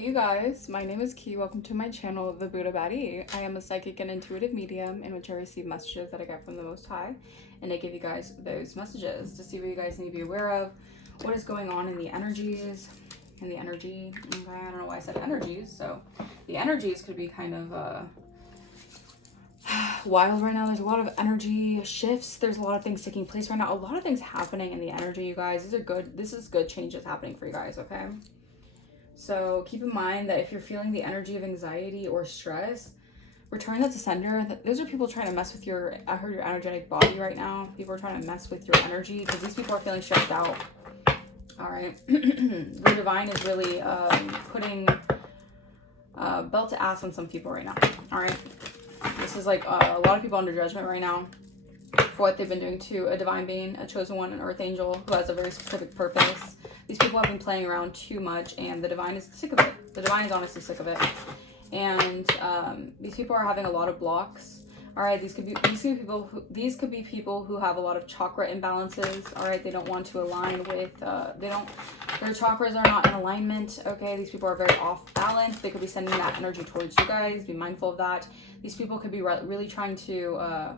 Hey you guys, my name is Key. Welcome to my channel, The Buddha Baddie. I am a psychic and intuitive medium in which I receive messages that I get from the Most High, and I give you guys those messages to see what you guys need to be aware of, what is going on in the energies, and the energy. Okay, I don't know why I said energies. So the energies could be kind of wild right now. There's a lot of energy shifts. There's a lot of things taking place right now. A lot of things happening in the energy, you guys. These are good. This is good changes happening for you guys. Okay. So keep in mind that if you're feeling the energy of anxiety or stress, return that to sender. Those are people trying to mess with your, I heard your energetic body right now. People are trying to mess with your energy because these people are feeling stressed out. All right. Your divine is really putting belt to ass on some people right now. All right. This is like a lot of people under judgment right now for what they've been doing to a divine being, a chosen one, an earth angel who has a very specific purpose. These people have been playing around too much, and the divine is sick of it. The divine is honestly sick of it. And these people are having a lot of blocks. All right, these could be people who have a lot of chakra imbalances. All right, they don't want to align with their chakras are not in alignment. Okay, these people are very off balance. They could be sending that energy towards you guys. Be mindful of that. These people could be really trying to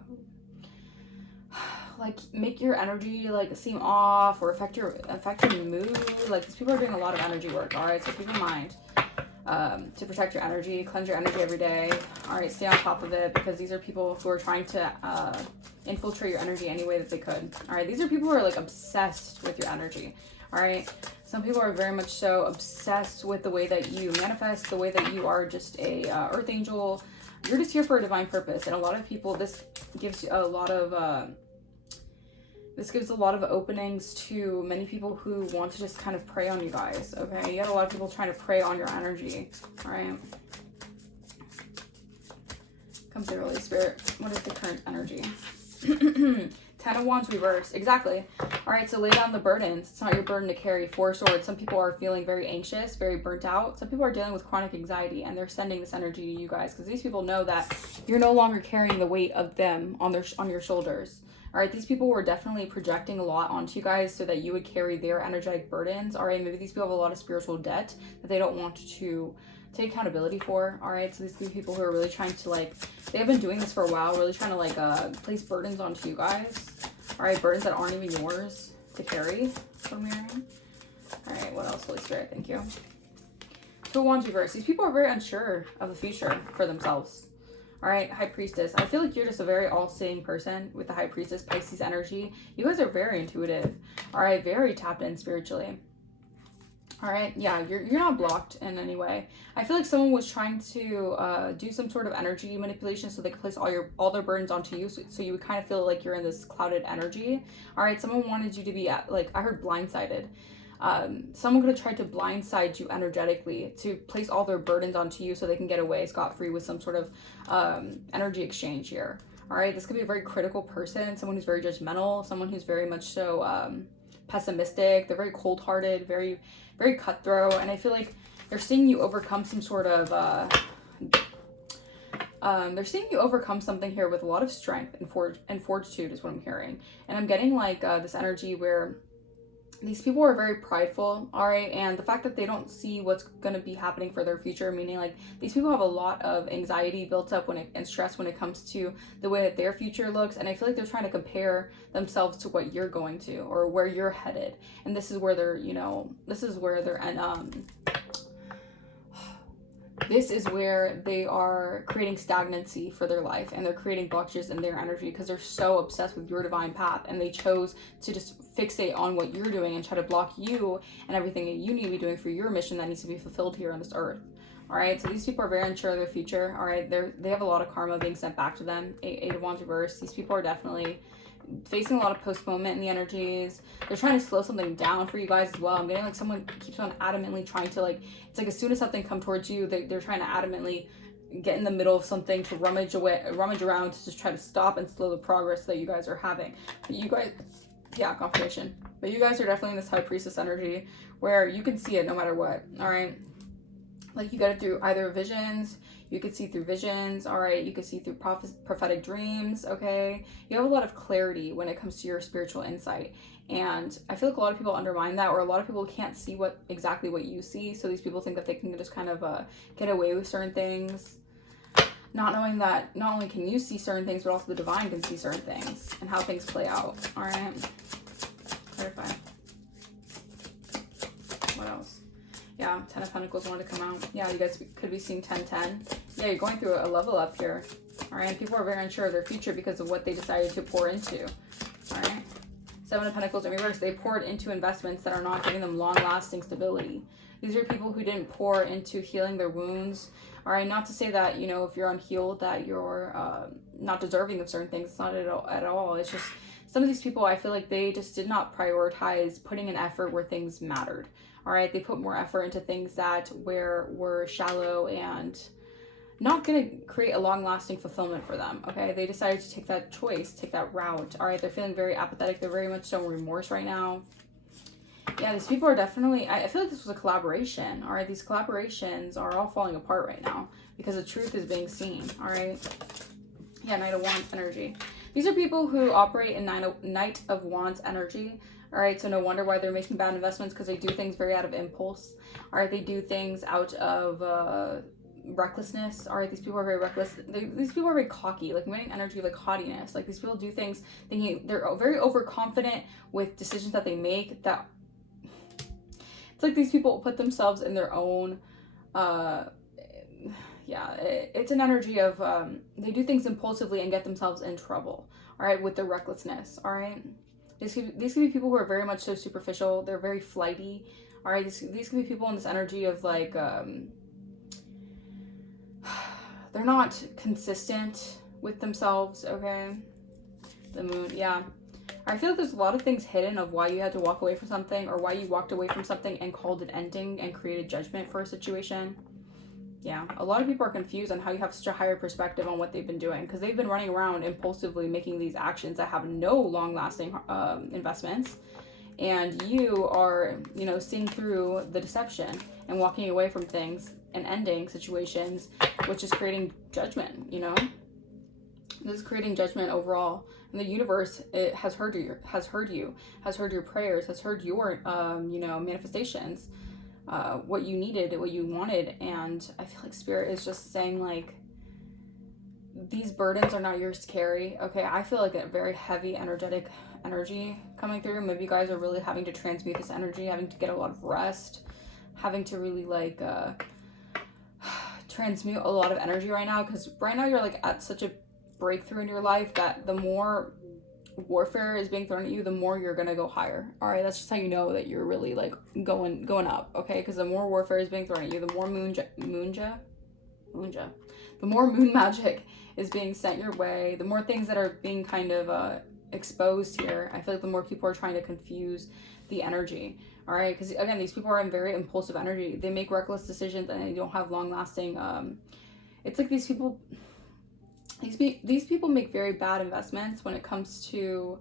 like make your energy like seem off or affect your mood. Like these people are doing a lot of energy work. All right, so keep in mind to protect your energy, cleanse your energy every day. All right, stay on top of it because these are people who are trying to infiltrate your energy any way that they could. All right, these are people who are like obsessed with your energy. All right, some people are very much so obsessed with the way that you manifest, the way that you are just a earth angel. You're just here for a divine purpose, and a lot of people, this gives a lot of openings to many people who want to just kind of prey on you guys, okay? You got a lot of people trying to prey on your energy, all right? Come through, Holy Spirit. What is the current energy? 10 of Wands reversed. Exactly. All right, so lay down the burdens. It's not your burden to carry. 4 Swords. Some people are feeling very anxious, very burnt out. Some people are dealing with chronic anxiety, and they're sending this energy to you guys because these people know that you're no longer carrying the weight of them on your shoulders. All right, these people were definitely projecting a lot onto you guys so that you would carry their energetic burdens. All right, maybe these people have a lot of spiritual debt that they don't want to take accountability for. All right, so these people who are really trying to like, they have been doing this for a while, really trying to like place burdens onto you guys. All right, burdens that aren't even yours to carry. That's what I'm hearing. All right, what else, Holy Spirit? Thank you. 2 of Wands reverse. These people are very unsure of the future for themselves. All right, High Priestess. I feel like you're just a very all-seeing person with the High Priestess, Pisces energy. You guys are very intuitive. All right, very tapped in spiritually. All right, yeah, you're not blocked in any way. I feel like someone was trying to do some sort of energy manipulation so they could place all their burdens onto you, so you would kind of feel like you're in this clouded energy. All right, someone wanted you to be like, I heard blindsided. Someone could have tried to blindside you energetically to place all their burdens onto you so they can get away scot-free with some sort of energy exchange here. All right, this could be a very critical person, someone who's very judgmental, someone who's very much so pessimistic. They're very cold-hearted, very, very cutthroat, and I feel like they're seeing you overcome some sort of they're seeing you overcome something here with a lot of strength and fortitude is what I'm hearing. And I'm getting like this energy where these people are very prideful, all right? And the fact that they don't see what's going to be happening for their future, meaning like these people have a lot of anxiety built up and stress when it comes to the way that their future looks. And I feel like they're trying to compare themselves to what you're going to or where you're headed. And this is where they're, this is where they are creating stagnancy for their life, and they're creating blockages in their energy because they're so obsessed with your divine path, and they chose to just fixate on what you're doing and try to block you and everything that you need to be doing for your mission that needs to be fulfilled here on this earth. All right, so these people are very unsure of their future. All right, they have a lot of karma being sent back to them. 8 of Wands reverse. These people are definitely facing a lot of postponement in the energies. They're trying to slow something down for you guys as well. I'm getting like someone keeps on adamantly trying to like, it's like as soon as something comes towards you, they're trying to adamantly get in the middle of something to rummage around to just try to stop and slow the progress that you guys are having. But you guys, yeah, confirmation. But you guys are definitely in this High Priestess energy where you can see it no matter what. All right, like you get it through either visions, You could see through visions, all right? You could see through prophetic dreams, okay? You have a lot of clarity when it comes to your spiritual insight. And I feel like a lot of people undermine that, or a lot of people can't see exactly what you see. So these people think that they can just kind of get away with certain things, not knowing that not only can you see certain things, but also the divine can see certain things and how things play out. All right. Clarify. What else? Yeah, 10 of Pentacles wanted to come out. Yeah, you guys could be seeing 10-10. Yeah, you're going through a level up here. All right. People are very unsure of their future because of what they decided to pour into. All right. 7 of Pentacles in reverse. They poured into investments that are not giving them long-lasting stability. These are people who didn't pour into healing their wounds. All right, not to say that, you know, if you're unhealed that you're not deserving of certain things. It's not at all. It's just some of these people, I feel like they just did not prioritize putting an effort where things mattered. All right, they put more effort into things that were shallow and not going to create a long-lasting fulfillment for them, okay? They decided to take that choice, take that route, all right? They're feeling very apathetic. They're very much showing remorse right now. Yeah, these people are definitely, I feel like this was a collaboration, all right? These collaborations are all falling apart right now because the truth is being seen, all right? Yeah, Knight of Wands energy. These are people who operate in Knight of Wands energy, all right? So no wonder why they're making bad investments, because they do things very out of impulse, all right? They do things out of recklessness. All right, these people are very reckless. These people are very cocky, like winning energy, like haughtiness. Like these people do things thinking they're very overconfident with decisions that they make. That it's like these people put themselves in their own yeah, it's an energy of they do things impulsively and get themselves in trouble, all right, with their recklessness. All right, these can be people who are very much so superficial. They're very flighty. All right, these can be people in this energy of like they're not consistent with themselves, okay? The Moon, yeah. I feel like there's a lot of things hidden of why you had to walk away from something, or why you walked away from something and called it ending and created judgment for a situation. Yeah, a lot of people are confused on how you have such a higher perspective on what they've been doing, because they've been running around impulsively making these actions that have no long-lasting investments. And you are, you know, seeing through the deception and walking away from things and ending situations, which is creating judgment, you know? This is creating judgment overall. And the universe, it has heard your prayers, has heard your, you know, manifestations, what you needed, what you wanted. And I feel like Spirit is just saying, like, these burdens are not yours to carry, okay? I feel like a very heavy energetic energy coming through. Maybe you guys are really having to transmute this energy, having to get a lot of rest, having to really, like, transmute a lot of energy right now, because right now you're like at such a breakthrough in your life that the more warfare is being thrown at you, the more you're gonna go higher. All right, that's just how you know that you're really like going up, okay? Because the more warfare is being thrown at you, the more the more moon magic is being sent your way, the more things that are being kind of exposed here. I feel like the more people are trying to confuse the energy. All right, because again, these people are in very impulsive energy. They make reckless decisions and they don't have long-lasting. It's like these people make very bad investments when it comes to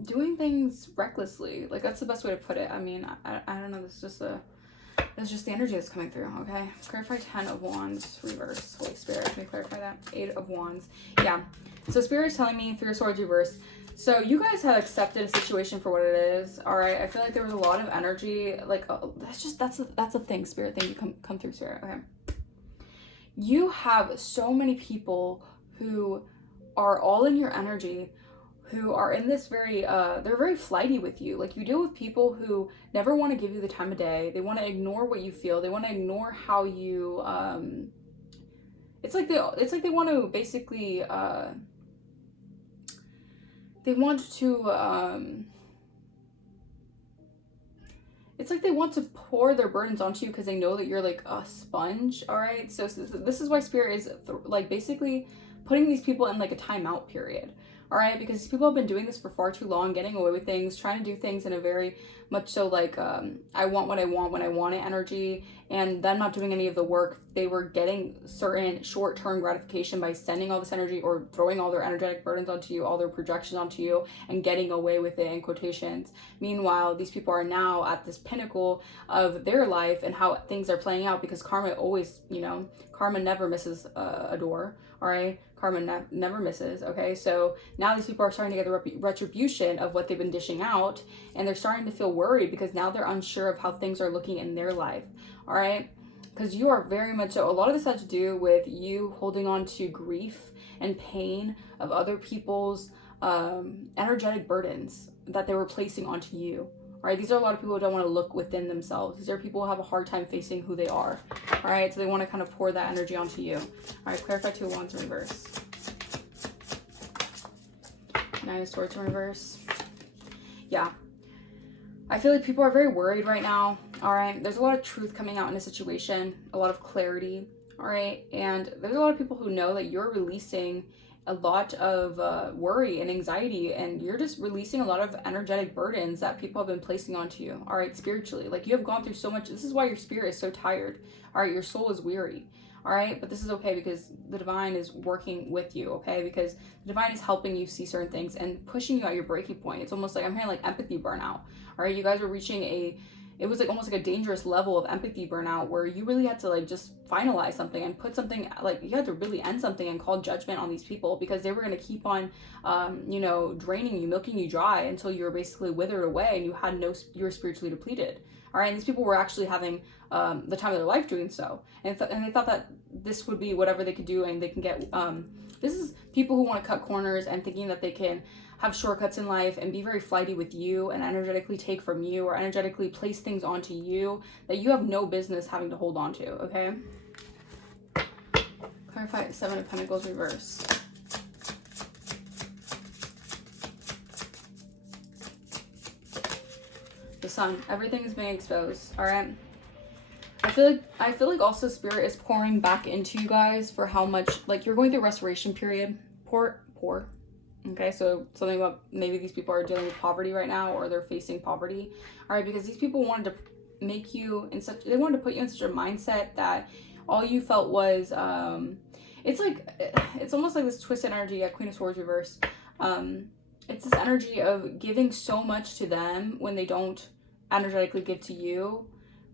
doing things recklessly. Like, that's the best way to put it. I mean, I don't know. This is just the energy that's coming through. Okay, clarify 10 of Wands reverse. Holy Spirit, let me clarify that. 8 of Wands. Yeah. So Spirit is telling me 3 of Swords reverse. So you guys have accepted a situation for what it is. All right. I feel like there was a lot of energy. Like, that's a thing. Spirit, thank you. Come through, Spirit. Okay. You have so many people who are all in your energy, who are in this very, they're very flighty with you. Like, you deal with people who never want to give you the time of day. They want to ignore what you feel. They want to ignore how you, it's like they want to basically, they want to, it's like they want to pour their burdens onto you because they know that you're like a sponge, all right? So this is why Spirit is like basically putting these people in like a timeout period, all right? Because these people have been doing this for far too long, getting away with things, trying to do things in a very much so like I want what I want when I want it energy, and them not doing any of the work. They were getting certain short-term gratification by sending all this energy or throwing all their energetic burdens onto you, all their projections onto you, and getting away with it in quotations. Meanwhile, these people are now at this pinnacle of their life and how things are playing out, because karma always, you know, karma never misses a door, all right? Karma never misses, okay? So now these people are starting to get the retribution of what they've been dishing out, and they're starting to feel worried because now they're unsure of how things are looking in their life, all right? Because you are very much so, a lot of this has to do with you holding on to grief and pain of other people's energetic burdens that they were placing onto you. All right, these are a lot of people who don't want to look within themselves. These are people who have a hard time facing who they are. All right, so they want to kind of pour that energy onto you. All right, clarify 2 of Wands in reverse. 9 of Swords in reverse. Yeah. I feel like people are very worried right now. All right, there's a lot of truth coming out in a situation, a lot of clarity. All right, and there's a lot of people who know that you're releasing a lot of worry and anxiety, and you're just releasing a lot of energetic burdens that people have been placing onto you, all right, spiritually. Like, you have gone through so much. This is why your spirit is so tired, all right? Your soul is weary, all right? But this is okay, because the divine is working with you, okay? Because the divine is helping you see certain things and pushing you at your breaking point. It's almost like, I'm hearing like empathy burnout, all right? You guys were reaching it was like almost like a dangerous level of empathy burnout, where you really had to like just finalize something and put something, like you had to really end something and call judgment on these people, because they were going to keep on you know, draining you, milking you dry until you were basically withered away and you were spiritually depleted. All right, and these people were actually having the time of their life doing so, and they thought that this would be whatever they could do, and they can get this is people who want to cut corners and thinking that they can have shortcuts in life and be very flighty with you and energetically take from you or energetically place things onto you that you have no business having to hold on to, okay? Clarify 7 of Pentacles reverse. The Sun. Everything is being exposed, all right? I feel like also Spirit is pouring back into you guys for how much, like, you're going through a restoration period. Pour. Okay, so something about maybe these people are dealing with poverty right now, or they're facing poverty. All right, because these people wanted to make you in such, they wanted to put you in such a mindset that all you felt was, it's like, it's almost like this twisted energy at Queen of Swords reverse. It's this energy of giving so much to them when they don't energetically give to you,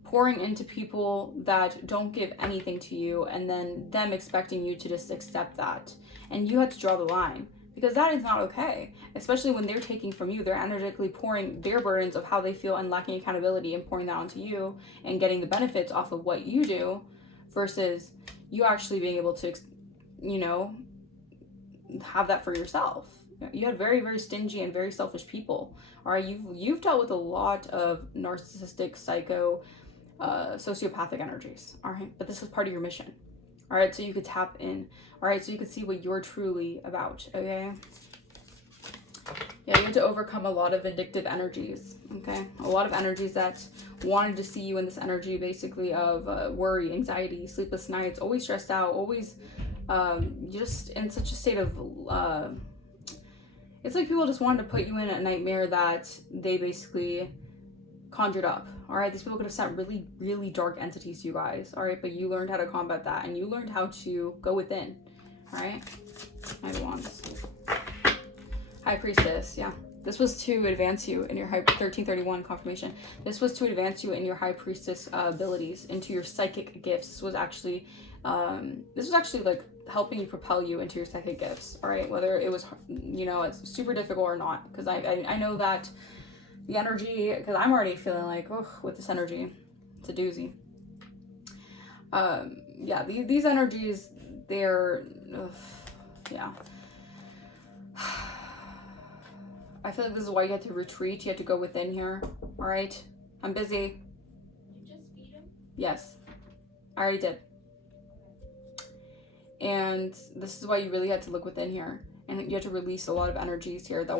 pouring into people that don't give anything to you, and then them expecting you to just accept that. And you had to draw the line, because that is not okay, especially when they're taking from you. They're energetically pouring their burdens of how they feel and lacking accountability and pouring that onto you and getting the benefits off of what you do, versus you actually being able to, you know, have that for yourself. You had very, very stingy and very selfish people. All right, you've dealt with a lot of narcissistic, psycho, sociopathic energies. All right, but this is part of your mission. All right, so you could tap in. All right, so you could see what you're truly about, okay? Yeah, you had to overcome a lot of vindictive energies, okay? A lot of energies that wanted to see you in this energy, basically, of worry, anxiety, sleepless nights, always stressed out, always just in such a state of... it's like people just wanted to put you in a nightmare that they basically conjured up. All right, these people could have sent really, really dark entities to you guys. All right, but you learned how to combat that, and you learned how to go within. All right, Knight of Wands. High Priestess, yeah. This was to advance you in your 1331 confirmation. This was to advance you in your High Priestess abilities, into your psychic gifts. This was actually like helping you propel you into your psychic gifts. All right, whether it was, you know, it's super difficult or not, because I know that the energy, because I'm already feeling like, oh, with this energy, it's a doozy. Yeah, these energies, they're, yeah. I feel like this is why you had to retreat. You had to go within here. All right, I'm busy. You just feed him? Yes, I already did. And this is why you really had to look within here. And you had to release a lot of energies here that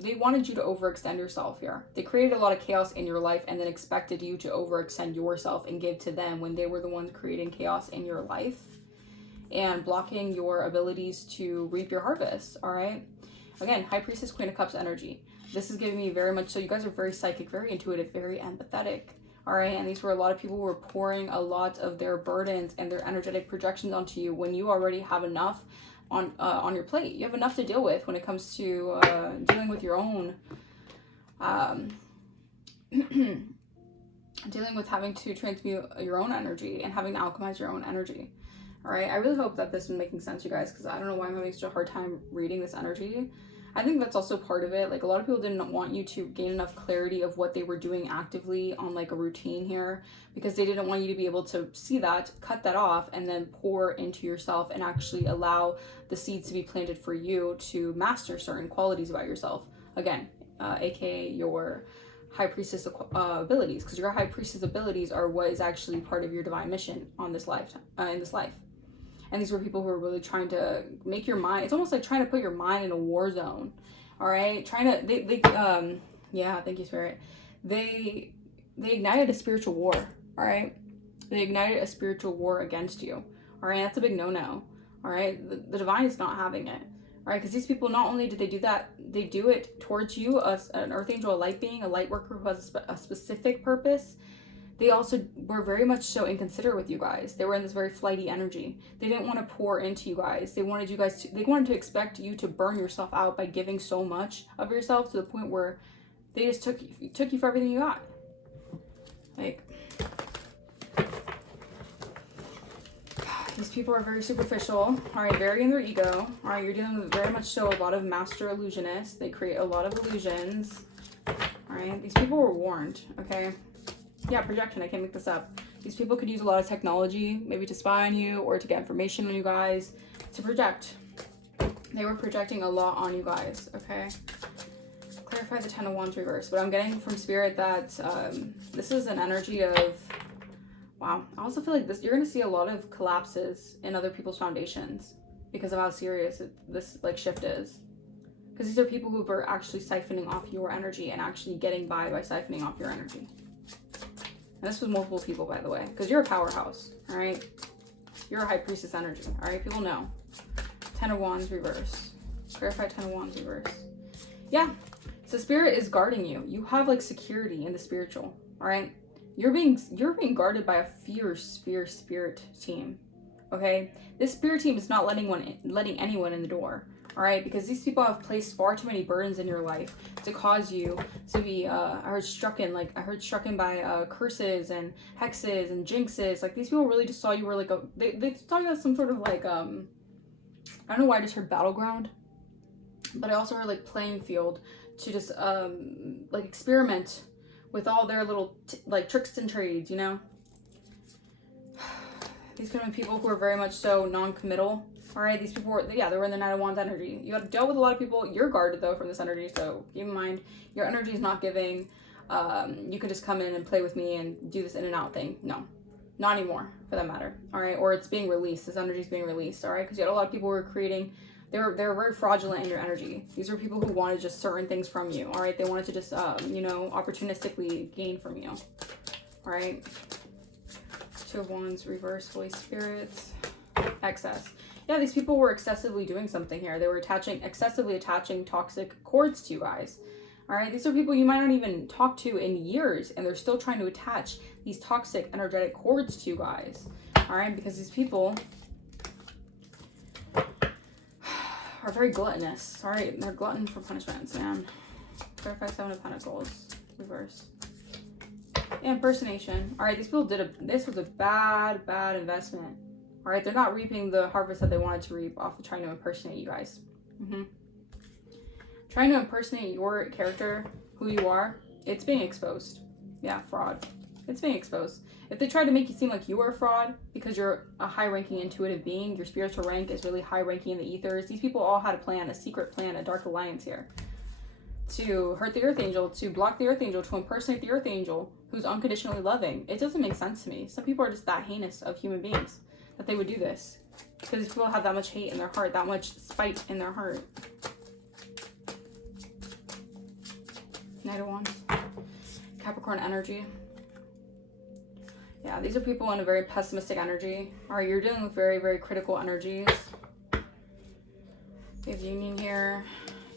they wanted you to overextend yourself here. They created a lot of chaos in your life and then expected you to overextend yourself and give to them when they were the ones creating chaos in your life and blocking your abilities to reap your harvest, all right? Again, High Priestess, Queen of Cups energy. This is giving me very much, so you guys are very psychic, very intuitive, very empathetic. All right, and these were a lot of people who were pouring a lot of their burdens and their energetic projections onto you when you already have enough on your plate. You have enough to deal with when it comes to dealing with your own, dealing with having to transmute your own energy and having to alchemize your own energy. All right, I really hope that this is making sense, you guys, because I don't know why I'm having such a hard time reading this energy. I think that's also part of it. Like, a lot of people didn't want you to gain enough clarity of what they were doing actively on like a routine here, because they didn't want you to be able to see that, cut that off, and then pour into yourself and actually allow the seeds to be planted for you to master certain qualities about yourself. Again, aka your High Priestess abilities, because your High Priestess abilities are what is actually part of your divine mission on this lifetime, in this life. And these were people who are really trying to make your mind, it's almost like trying to put your mind in a war zone. All right, trying to, yeah, thank you, Spirit. They ignited a spiritual war. All right, they ignited a spiritual war against you. All right, that's a big no-no. All right, the divine is not having it. All right, because these people, not only did they do that, they do it towards you, an earth angel, a light being, a light worker who has a specific purpose. They also were very much so inconsiderate with you guys. They were in this very flighty energy. They didn't want to pour into you guys. They wanted you guys to, they wanted to expect you to burn yourself out by giving so much of yourself to the point where they just took you for everything you got. Like, these people are very superficial, all right, very in their ego. All right, you're dealing with very much so a lot of master illusionists. They create a lot of illusions. All right, these people were warned, okay? Yeah, projection, I can't make this up. These people could use a lot of technology, maybe to spy on you or to get information on you guys, to project. They were projecting a lot on you guys, okay? Clarify the Ten of Wands reverse. But I'm getting from Spirit that this is an energy of, wow. I also feel like you're going to see a lot of collapses in other people's foundations because of how serious this like shift is. Because these are people who are actually siphoning off your energy and actually getting by siphoning off your energy. And this was multiple people, by the way, because you're a powerhouse, all right? You're a High Priestess energy, all right? People know. Ten of Wands reverse. Clarify Ten of Wands reverse. Yeah, so Spirit is guarding you. You have like security in the spiritual, all right? You're being guarded by a fierce spirit team, okay? This spirit team is not letting anyone in the door. All right, because these people have placed far too many burdens in your life to cause you to be, I heard struck in by curses and hexes and jinxes. Like, these people really just saw you were like they saw you as some sort of like, I don't know why I just heard battleground, but I also heard like playing field to just like experiment with all their little like tricks and trades, you know? These could have been people who are very much so non-committal. All right, these people were, yeah, they were in the Knight of Wands energy. You have dealt with a lot of people. You're guarded, though, from this energy, so keep in mind, your energy is not giving. You can just come in and play with me and do this in and out thing. No, not anymore, for that matter. All right, or it's being released. This energy is being released, all right? Because you had a lot of people who were creating, they're very fraudulent in your energy. These are people who wanted just certain things from you, all right? They wanted to just, you know, opportunistically gain from you, all right? Two of Wands, reverse, Holy Spirit, excess. Yeah, these people were excessively doing something here. They were excessively attaching toxic cords to you guys. All right, these are people you might not even talk to in years, and they're still trying to attach these toxic energetic cords to you guys. All right, because these people are very gluttonous. All right, they're glutton for punishments, man. Clarify Seven of Pentacles, reverse. Yeah, impersonation. All right, these people this was a bad investment. All right, they're not reaping the harvest that they wanted to reap off of trying to impersonate you guys. Trying to impersonate your character, who you are, it's being exposed. Yeah, fraud. It's being exposed. If they try to make you seem like you are a fraud because you're a high-ranking intuitive being, your spiritual rank is really high-ranking in the ethers. These people all had a plan, a secret plan, a dark alliance here. To hurt the Earth Angel, to block the Earth Angel, to impersonate the Earth Angel, who's unconditionally loving. It doesn't make sense to me. Some people are just that heinous of human beings that they would do this, because these people have that much hate in their heart, that much spite in their heart. Knight of Wands, Capricorn energy. Yeah, these are people in a very pessimistic energy. All right, you're dealing with very critical energies. We have Union here.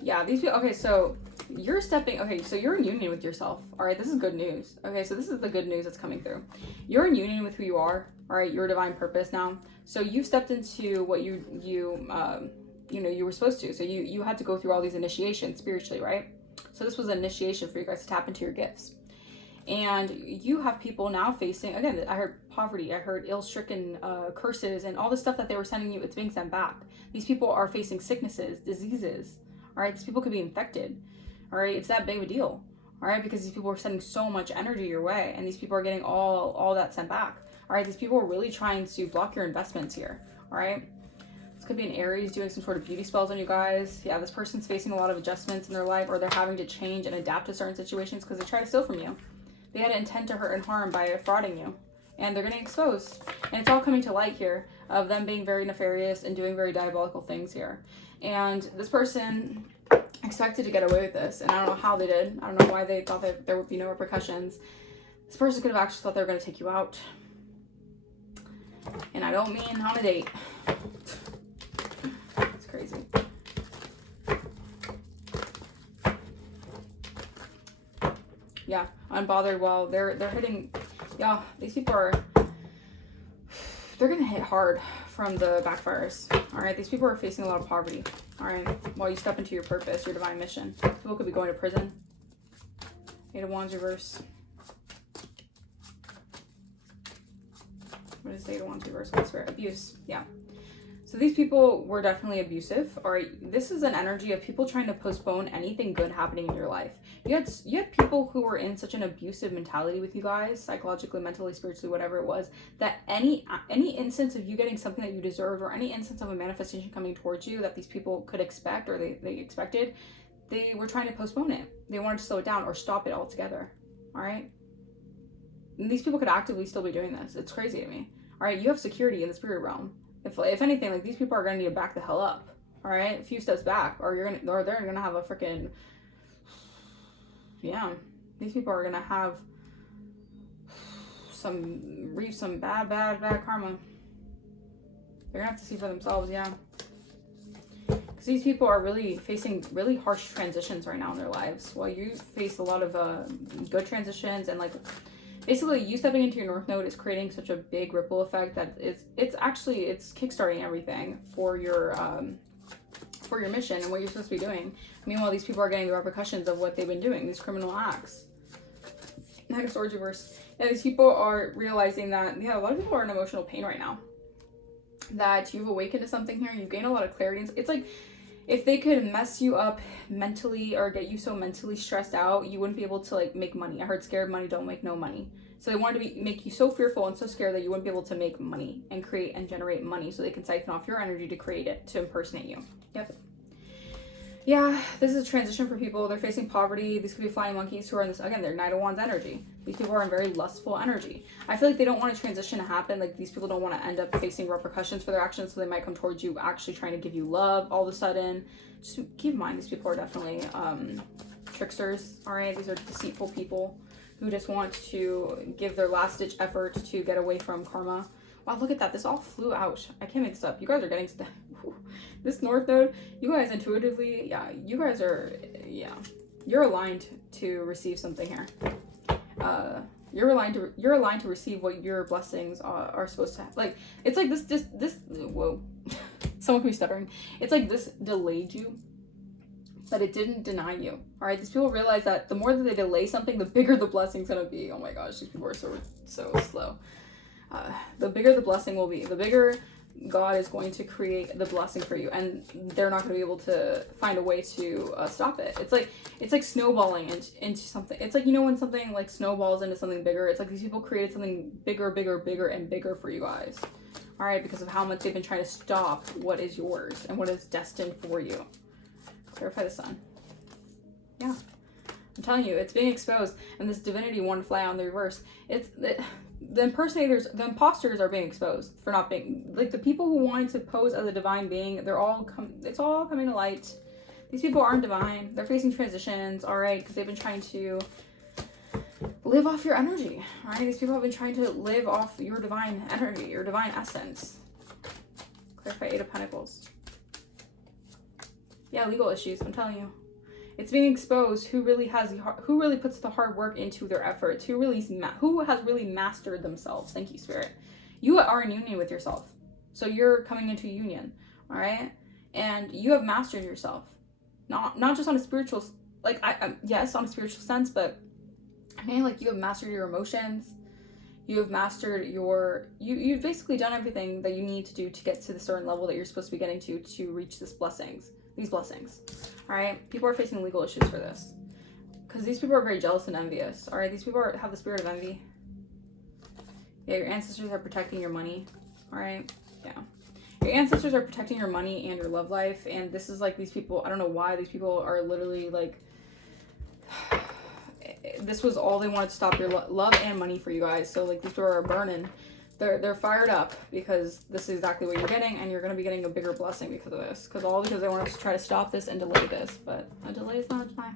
Yeah, these people, okay, so you're stepping, okay, so you're in union with yourself. All right, this is good news. Okay, so this is the good news that's coming through. You're in union with who you are. All right, your divine purpose now. So you've stepped into what you were supposed to. So you had to go through all these initiations spiritually, right? So this was an initiation for you guys to tap into your gifts. And you have people now facing, again, I heard poverty, I heard ill-stricken curses, and all the stuff that they were sending you, it's being sent back. These people are facing sicknesses, diseases. All right, these people could be infected. All right, it's that big of a deal. All right, because these people are sending so much energy your way, and these people are getting all that sent back. All right, these people are really trying to block your investments here. All right, this could be an Aries doing some sort of beauty spells on you guys. Yeah, this person's facing a lot of adjustments in their life, or they're having to change and adapt to certain situations because they try to steal from you. They had an intent to hurt and harm by frauding you, and they're getting exposed. And it's all coming to light here of them being very nefarious and doing very diabolical things here. And this person expected to get away with this, and I don't know how they did. I don't know why they thought that there would be no repercussions. This person could have actually thought they were going to take you out. And I don't mean on a date. It's crazy. Yeah, unbothered. Well, they're hitting. Yeah, these people are. They're gonna hit hard from the backfires. All right, these people are facing a lot of poverty. All right, while you step into your purpose, your divine mission. People could be going to prison. 8 of Wands reverse. What is 8 of Wands reverse? Holy Spirit. Abuse. Yeah. So these people were definitely abusive. All right, this is an energy of people trying to postpone anything good happening in your life. You had people who were in such an abusive mentality with you guys, psychologically, mentally, spiritually, whatever it was, that any instance of you getting something that you deserved, or any instance of a manifestation coming towards you that these people could expect, or they expected, they were trying to postpone it. They wanted to slow it down or stop it altogether. All right. And these people could actively still be doing this. It's crazy to me. All right, you have security in the spirit realm. If anything, like, these people are gonna need to back the hell up. All right, a few steps back, or they're gonna have a freaking, yeah. These people are gonna have some bad karma. They're gonna have to see for themselves, yeah. Because these people are really facing really harsh transitions right now in their lives, while you face a lot of good transitions. And like, basically, you stepping into your North Node is creating such a big ripple effect that it's kickstarting everything for your mission and what you're supposed to be doing. Meanwhile, these people are getting the repercussions of what they've been doing, these criminal acts. Knight of Swords reverse. Yeah, these people are realizing that, yeah, a lot of people are in emotional pain right now. That you've awakened to something here, you've gained a lot of clarity. It's like, if they could mess you up mentally or get you so mentally stressed out, you wouldn't be able to like make money. I heard scared money don't make no money. So they wanted to make you so fearful and so scared that you wouldn't be able to make money and create and generate money, so they can siphon off your energy to create it, to impersonate you. Yep. Yeah, this is a transition for people. They're facing poverty. These could be flying monkeys who are in this, again, they're Knight of Wands energy. These people are in very lustful energy. I feel like they don't want a transition to happen. Like, these people don't want to end up facing repercussions for their actions, so they might come towards you actually trying to give you love all of a sudden. Just keep in mind, these people are definitely tricksters, all right? These are deceitful people who just want to give their last-ditch effort to get away from karma. Wow, look at that. This all flew out. I can't make this up. You guys are getting this North Node. You guys intuitively, yeah, you guys are, yeah, you're aligned to receive something here. You're aligned to receive what your blessings are supposed to have. Like, it's like this whoa. Someone could be stuttering. It's like this delayed you, but it didn't deny you. All right, these people realize that the more that they delay something, the bigger the blessing's gonna be. Oh my gosh, these people are so slow. The bigger the blessing will be, the bigger God is going to create the blessing for you, and they're not going to be able to find a way to stop it. It's like snowballing into something. It's like, you know, when something like snowballs into something bigger, it's like these people created something bigger and bigger for you guys. All right, because of how much they've been trying to stop what is yours and what is destined for you. Clarify the sun. Yeah, I'm telling you, it's being exposed, and this divinity wanted to fly on the reverse. The imposters are being exposed for not being, like, the people who wanted to pose as a divine being, it's all coming to light. These people aren't divine. They're facing transitions, all right, because they've been trying to live off your energy, all right? These people have been trying to live off your divine energy, your divine essence. Clarify 8 of Pentacles. Yeah, legal issues, I'm telling you. It's being exposed who really puts the hard work into their efforts, who has really mastered themselves. Thank you, Spirit. You are in union with yourself. So you're coming into union, all right? And you have mastered yourself. Not just on a spiritual, like, yes, on a spiritual sense, but I mean, like, you have mastered your emotions. You have mastered you've basically done everything that you need to do to get to the certain level that you're supposed to be getting to reach these blessings. All right? People are facing legal issues for this. Because these people are very jealous and envious. All right? These people have the spirit of envy. Yeah, your ancestors are protecting your money. All right? Yeah. Your ancestors are protecting your money and your love life. And this is like these people, I don't know why these people are literally like, this was all they wanted to stop your love and money for you guys. So like these people are burning. They're fired up because this is exactly what you're getting, and you're going to be getting a bigger blessing because of this. Because they wanted to try to stop this and delay this, but a delay is not a deny.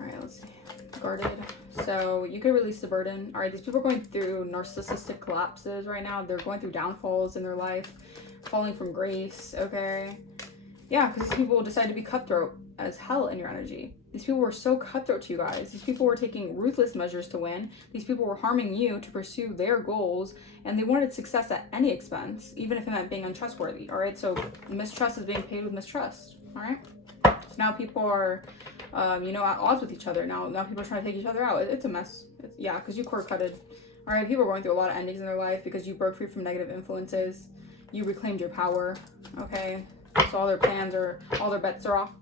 All right, let's see. Guarded. So you could release the burden. All right, these people are going through narcissistic collapses right now. They're going through downfalls in their life, falling from grace, okay? Yeah, because these people decide to be cutthroat as hell in your energy. These people were so cutthroat to you guys. These people were taking ruthless measures to win. These people were harming you to pursue their goals, and they wanted success at any expense, even if it meant being untrustworthy. All right, so mistrust is being paid with mistrust. All right, so now people are, at odds with each other. Now people are trying to take each other out. It's a mess. Yeah, because you cord cutted. All right, people are going through a lot of endings in their life because you broke free from negative influences. You reclaimed your power. Okay, so all their plans all their bets are off.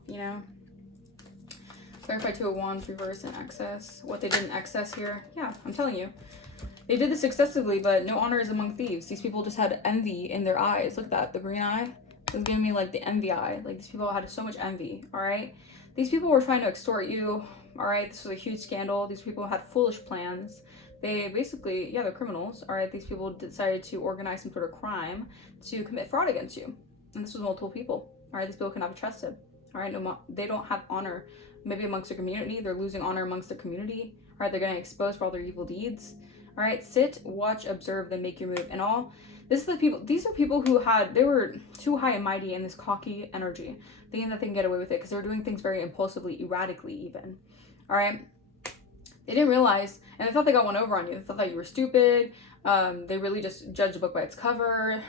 Clarify Two of Wands, reverse, and excess. What they did in excess here. Yeah, I'm telling you. They did this excessively, but no honor is among thieves. These people just had envy in their eyes. Look at that. The green eye was giving me like the envy eye. Like these people had so much envy, all right? These people were trying to extort you, all right? This was a huge scandal. These people had foolish plans. They basically, they're criminals, all right? These people decided to organize some sort of crime to commit fraud against you. And this was multiple people, all right? These people cannot be trusted, all right? No, they don't have honor. Maybe amongst their community, they're losing honor amongst their community. All right, they're getting exposed for all their evil deeds. All right, sit, watch, observe, then make your move. And these are people who they were too high and mighty in this cocky energy, thinking that they can get away with it because they were doing things very impulsively, erratically even. All right, they didn't realize, and they thought they got one over on you. They thought that you were stupid. They really just judged the book by its cover.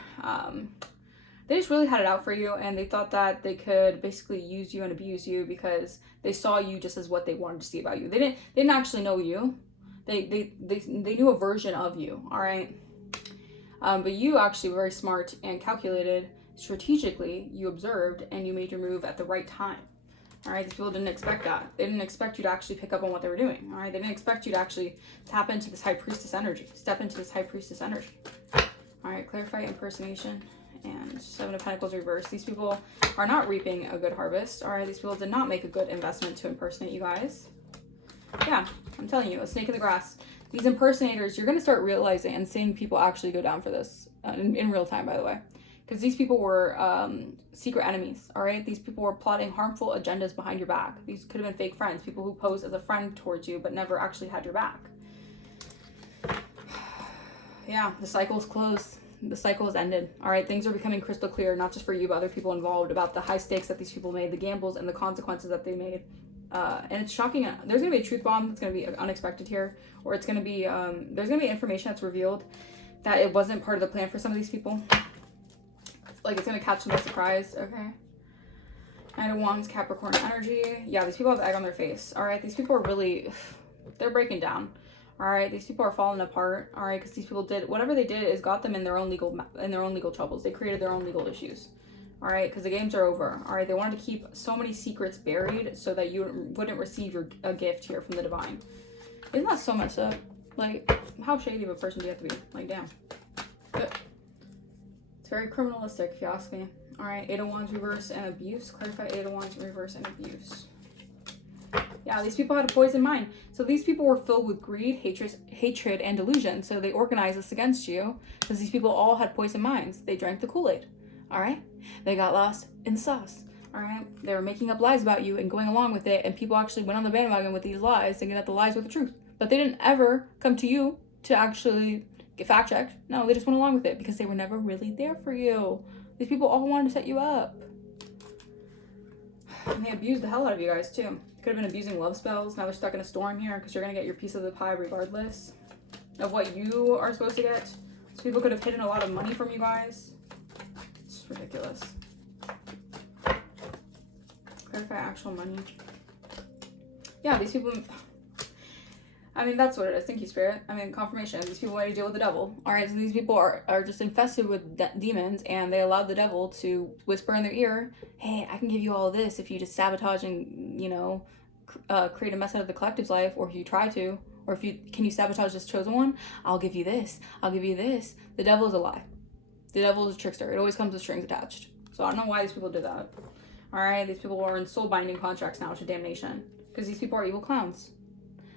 They just really had it out for you, and they thought that they could basically use you and abuse you because they saw you just as what they wanted to see about you. They didn't actually know you. They knew a version of you, all right? But you actually were very smart and calculated strategically. You observed and you made your move at the right time. All right, these people didn't expect that. They didn't expect you to actually pick up on what they were doing. All right, they didn't expect you to actually tap into this high priestess energy, step into this high priestess energy. All right, clarify impersonation. And Seven of Pentacles reversed. These people are not reaping a good harvest. All right, these people did not make a good investment to impersonate you guys. Yeah, I'm telling you, a snake in the grass. These impersonators, you're going to start realizing and seeing people actually go down for this in real time, by the way. Because these people were secret enemies, all right? These people were plotting harmful agendas behind your back. These could have been fake friends, people who posed as a friend towards you but never actually had your back. Yeah, the cycle's closed. The cycle has ended. All right, things are becoming crystal clear, not just for you, but other people involved, about the high stakes that these people made, the gambles and the consequences that they made. And it's shocking. There's going to be a truth bomb that's going to be unexpected here, or it's going to be, there's going to be information that's revealed that it wasn't part of the plan for some of these people. Like, it's going to catch them by surprise, okay? Knight of Wands, Capricorn energy. Yeah, these people have egg on their face, all right? These people are really, they're breaking down. All right, these people are falling apart. All right, because these people did whatever they did is got them in their own legal troubles. They created their own legal issues. All right, because the games are over. All right, they wanted to keep so many secrets buried so that you wouldn't receive a gift here from the divine. Isn't that so messed up? Like, how shady of a person do you have to be? Like, damn. But it's very criminalistic, if you ask me. All right, Eight of Wands reverse and abuse. Clarify Eight of Wands reverse and abuse. Yeah, these people had a poisoned mind. So these people were filled with greed, hatred, and delusion. So they organized this against you because these people all had poisoned minds. They drank the Kool-Aid, all right? They got lost in the sauce, all right? They were making up lies about you and going along with it, and people actually went on the bandwagon with these lies, thinking that the lies were the truth. But they didn't ever come to you to actually get fact-checked. No, they just went along with it because they were never really there for you. These people all wanted to set you up. And they abused the hell out of you guys too. Could have been abusing love spells. Now they're stuck in a storm here because you're gonna get your piece of the pie regardless of what you are supposed to get. So people could have hidden a lot of money from you guys. It's ridiculous. Clarify actual money. Yeah, these people, I mean, that's what it is. Thank you, Spirit. I mean, confirmation. These people want to deal with the devil. All right, so these people are just infested with demons, and they allowed the devil to whisper in their ear, hey, I can give you all of this if you just sabotage and, you know, create a mess out of the collective's life, or if you try to, or if you, can you sabotage this chosen one? I'll give you this. I'll give you this. The devil is a lie. The devil is a trickster. It always comes with strings attached. So I don't know why these people did that. All right, these people are in soul binding contracts now to damnation because these people are evil clowns.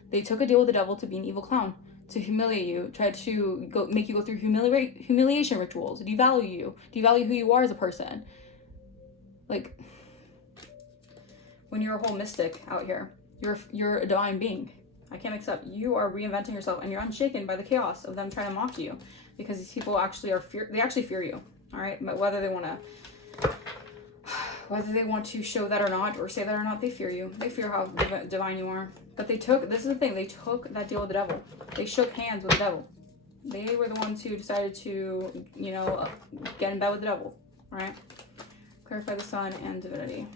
They took a deal with the devil to be an evil clown, to humiliate you, try to make you go through humiliation rituals, devalue who you are as a person. Like, when you're a whole mystic out here, you're a divine being. I can't accept. You are reinventing yourself, and you're unshaken by the chaos of them trying to mock you, because these people actually they actually fear you. All right, but whether they want to show that or not, or say that or not, they fear you. They fear how divine you are. But this is the thing, they took that deal with the devil. They shook hands with the devil. They were the ones who decided to, you know, get in bed with the devil. All right? Clarify the sun and divinity.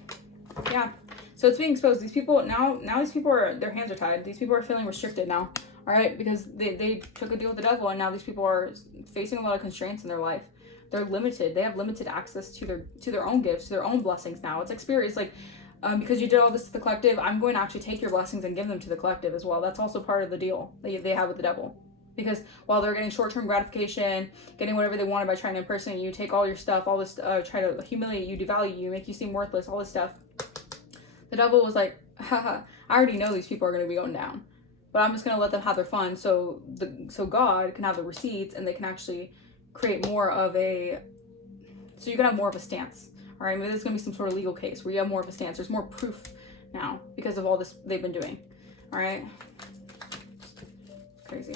Yeah. So it's being exposed. These people, now these people their hands are tied. These people are feeling restricted now. All right? Because they took a deal with the devil, and now these people are facing a lot of constraints in their life. They're limited. They have limited access to their own gifts, to their own blessings now. It's like spirit. It's like, because you did all this to the collective, I'm going to actually take your blessings and give them to the collective as well. That's also part of the deal they have with the devil. Because while they're getting short-term gratification, getting whatever they wanted by trying to impersonate you, take all your stuff, all this, try to humiliate you, devalue you, make you seem worthless, all this stuff. The devil was like, haha, I already know these people are going to be going down, but I'm just going to let them have their fun so God can have the receipts, and they can actually create more of so you can have more of a stance. All right, maybe there's going to be some sort of legal case where you have more of a stance. There's more proof now because of all this they've been doing. All right. Crazy.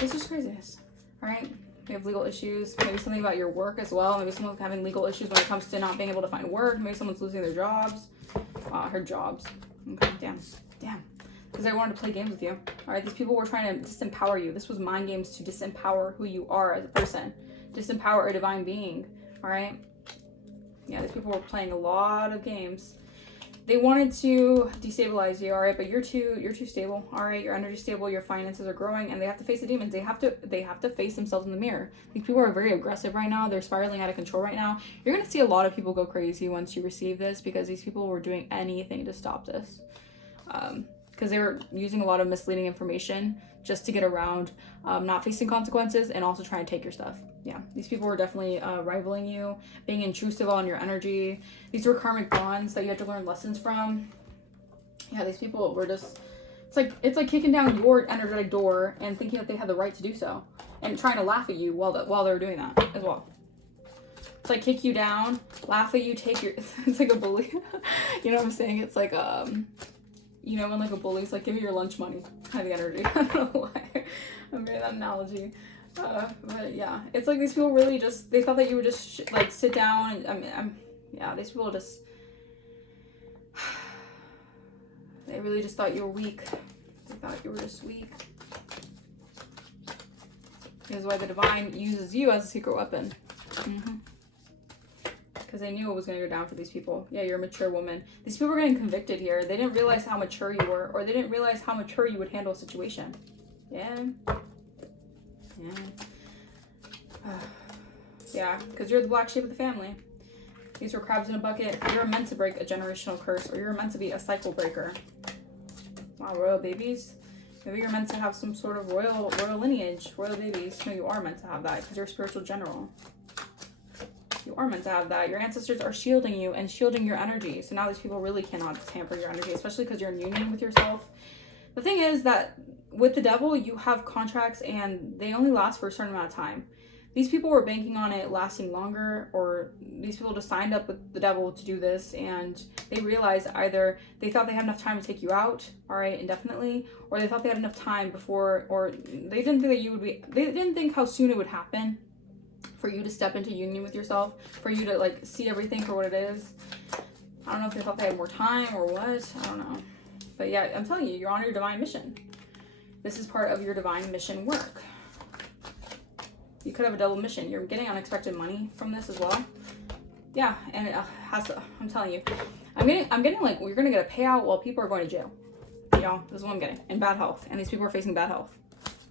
This is craziness. All right. We have legal issues. Maybe something about your work as well. Maybe someone's having legal issues when it comes to not being able to find work. Maybe someone's losing their jobs. Her jobs. Okay, damn. Because they wanted to play games with you. All right, these people were trying to disempower you. This was mind games to disempower who you are as a person. Disempower a divine being. All right. Yeah, these people were playing a lot of games. They wanted to destabilize you, all right, but you're too stable, all right? Your energy's stable, your finances are growing, and they have to face the demons. They have to face themselves in the mirror. These people are very aggressive right now. They're spiraling out of control right now. You're gonna see a lot of people go crazy once you receive this, because these people were doing anything to stop this. Because they were using a lot of misleading information just to get around not facing consequences, and also trying to take your stuff. Yeah, these people were definitely rivaling you, being intrusive on your energy. These were karmic bonds that you had to learn lessons from. Yeah, these people were just, it's like kicking down your energetic door and thinking that they had the right to do so, and trying to laugh at you while they were doing that as well. It's like kick you down, laugh at you, take your, it's like a bully. You know what I'm saying? It's like, you know, when like a bully's like, give me your lunch money kind of energy. I don't know why I made that analogy. But yeah, it's like these people really just, they thought that you would just like sit down and yeah, these people just, they really just thought you were weak. They thought you were just weak. This is why the divine uses you as a secret weapon. Because they knew it was going to go down for these people. Yeah, you're a mature woman. These people were getting convicted here. They didn't realize how mature you were, or they didn't realize how mature you would handle a situation. Yeah. Yeah, because you're the black sheep of the family. These were crabs in a bucket. You're meant to break a generational curse, or you're meant to be a cycle breaker. Wow, royal babies. Maybe you're meant to have some sort of royal lineage, royal babies. No, you are meant to have that because you're a spiritual general. You are meant to have that. Your ancestors are shielding you and shielding your energy. So now these people really cannot tamper your energy, especially because you're in union with yourself. The thing is that with the devil, you have contracts and they only last for a certain amount of time. These people were banking on it lasting longer, or these people just signed up with the devil to do this, and they realized either they thought they had enough time to take you out, all right, indefinitely, or they thought they had enough time before, or they didn't think that you would be, they didn't think how soon it would happen for you to step into union with yourself, for you to like see everything for what it is. I don't know if they thought they had more time or what. I don't know. But yeah, I'm telling you, you're on your divine mission. This is part of your divine mission work. You could have a double mission. You're getting unexpected money from this as well. Yeah, and it has to, I'm telling you. I'm getting like, you're going to get a payout while people are going to jail. You know, this is what I'm getting. And bad health. And these people are facing bad health.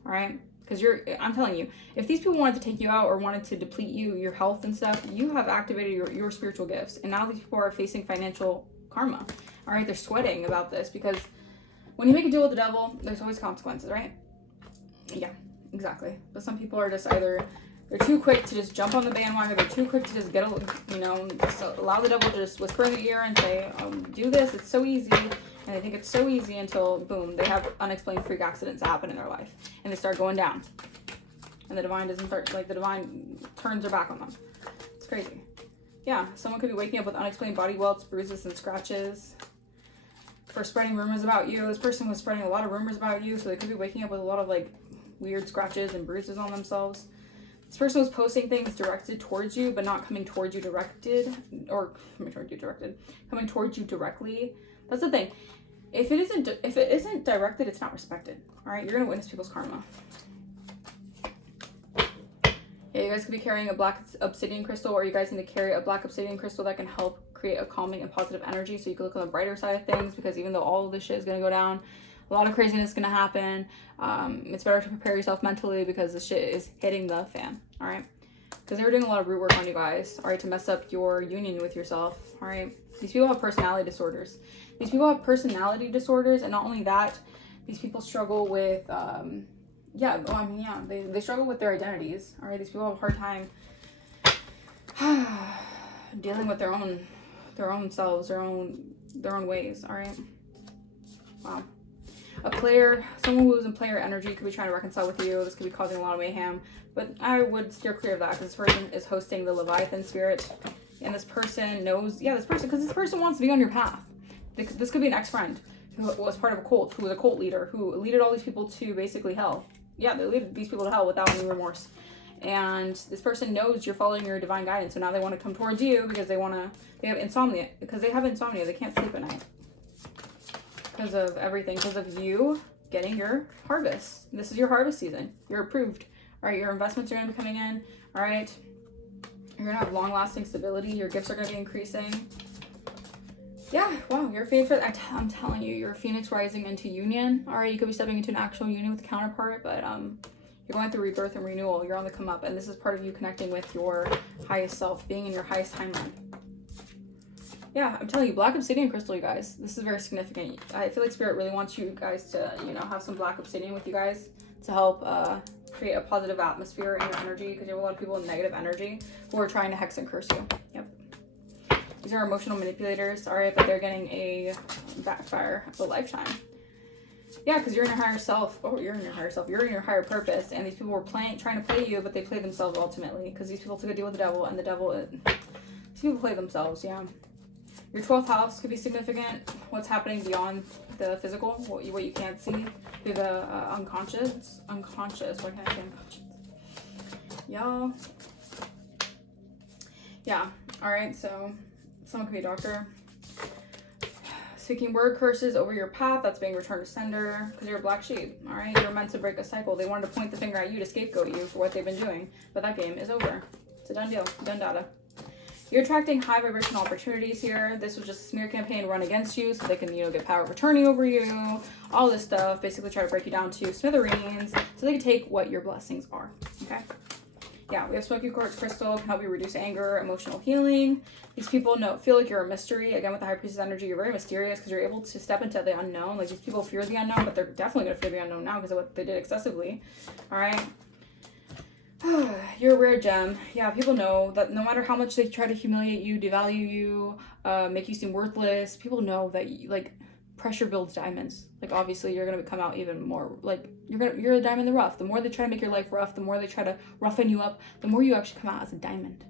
All right? Because I'm telling you, if these people wanted to take you out or wanted to deplete you, your health and stuff, you have activated your spiritual gifts. And now these people are facing financial karma. All right? They're sweating about this because when you make a deal with the devil, there's always consequences, right? Yeah, exactly. But some people are just either, they're too quick to just jump on the bandwagon. They're too quick to just get, just allow the devil to just whisper in the ear and say, do this. It's so easy. And they think it's so easy until, boom, they have unexplained freak accidents happen in their life. And they start going down. And the divine doesn't start, the divine turns their back on them. It's crazy. Yeah, someone could be waking up with unexplained body welts, bruises, and scratches for spreading rumors about you. This person was spreading a lot of rumors about you, so they could be waking up with a lot of, weird scratches and bruises on themselves. This person was posting things directed towards you, but not coming towards you directed, or coming towards you directly. That's the thing. If it isn't directed, it's not respected. All right, you're gonna witness people's karma. Yeah, you guys could be carrying a black obsidian crystal, or you guys need to carry a black obsidian crystal that can help create a calming and positive energy, so you can look on the brighter side of things. Because even though all of this shit is gonna go down, a lot of craziness is gonna happen. It's better to prepare yourself mentally because this shit is hitting the fan. All right, because they were doing a lot of root work on you guys. All right, to mess up your union with yourself. All right, these people have personality disorders. These people have personality disorders, and not only that, these people struggle with, they struggle with their identities. All right, these people have a hard time dealing with their own selves, their own ways. All right, wow. A player, someone who's in player energy could be trying to reconcile with you. This could be causing a lot of mayhem, but I would steer clear of that because this person is hosting the Leviathan spirit, and this person knows, because this person wants to be on your path. This could be an ex-friend who was part of a cult, who was a cult leader, who leaded all these people to basically hell. Yeah, they lead these people to hell without any remorse. And this person knows you're following your divine guidance, so now they want to come towards you because they have insomnia. Because they have insomnia, they can't sleep at night. Because of everything, because of you getting your harvest. This is your harvest season. You're approved. All right, your investments are going to be coming in. All right, you're going to have long-lasting stability. Your gifts are going to be increasing. Yeah, wow, you're a phoenix. I'm telling you, you're a phoenix rising into union. All right, you could be stepping into an actual union with a counterpart, but you're going through rebirth and renewal. You're on the come up, and this is part of you connecting with your highest self, being in your highest timeline. Yeah, I'm telling you, black obsidian crystal, you guys. This is very significant. I feel like Spirit really wants you guys to, have some black obsidian with you guys to help create a positive atmosphere in your energy, because you have a lot of people with negative energy who are trying to hex and curse you. Yep. These are emotional manipulators, all right, but they're getting a backfire of a lifetime. Yeah, because you're in your higher self. Oh, you're in your higher self. You're in your higher purpose, and these people were trying to play you, but they played themselves ultimately, because these people took a deal with the devil, and these people play themselves, yeah. Your 12th house could be significant. What's happening beyond the physical, what you can't see through the unconscious. Why can't I say unconscious? Y'all. Yeah, all right, so someone could be a doctor. Speaking word curses over your path, that's being returned to sender because you're a black sheep, all right? You're meant to break a cycle. They wanted to point the finger at you to scapegoat you for what they've been doing, but that game is over. It's a done deal, done data. You're attracting high vibrational opportunities here. This was just a smear campaign run against you so they can, get power of attorney over you, all this stuff, basically try to break you down to smithereens so they can take what your blessings are, okay? Yeah, we have smoky quartz crystal, can help you reduce anger, emotional healing. These people feel like you're a mystery. Again, with the high priestess energy, you're very mysterious because you're able to step into the unknown. Like, these people fear the unknown, but they're definitely going to fear the unknown now because of what they did excessively, all right? You're a rare gem. Yeah, people know that no matter how much they try to humiliate you, devalue you, make you seem worthless, people know that, pressure builds diamonds. Obviously, you're going to come out even more, you're a diamond in the rough. The more they try to make your life rough, the more they try to roughen you up, the more you actually come out as a diamond.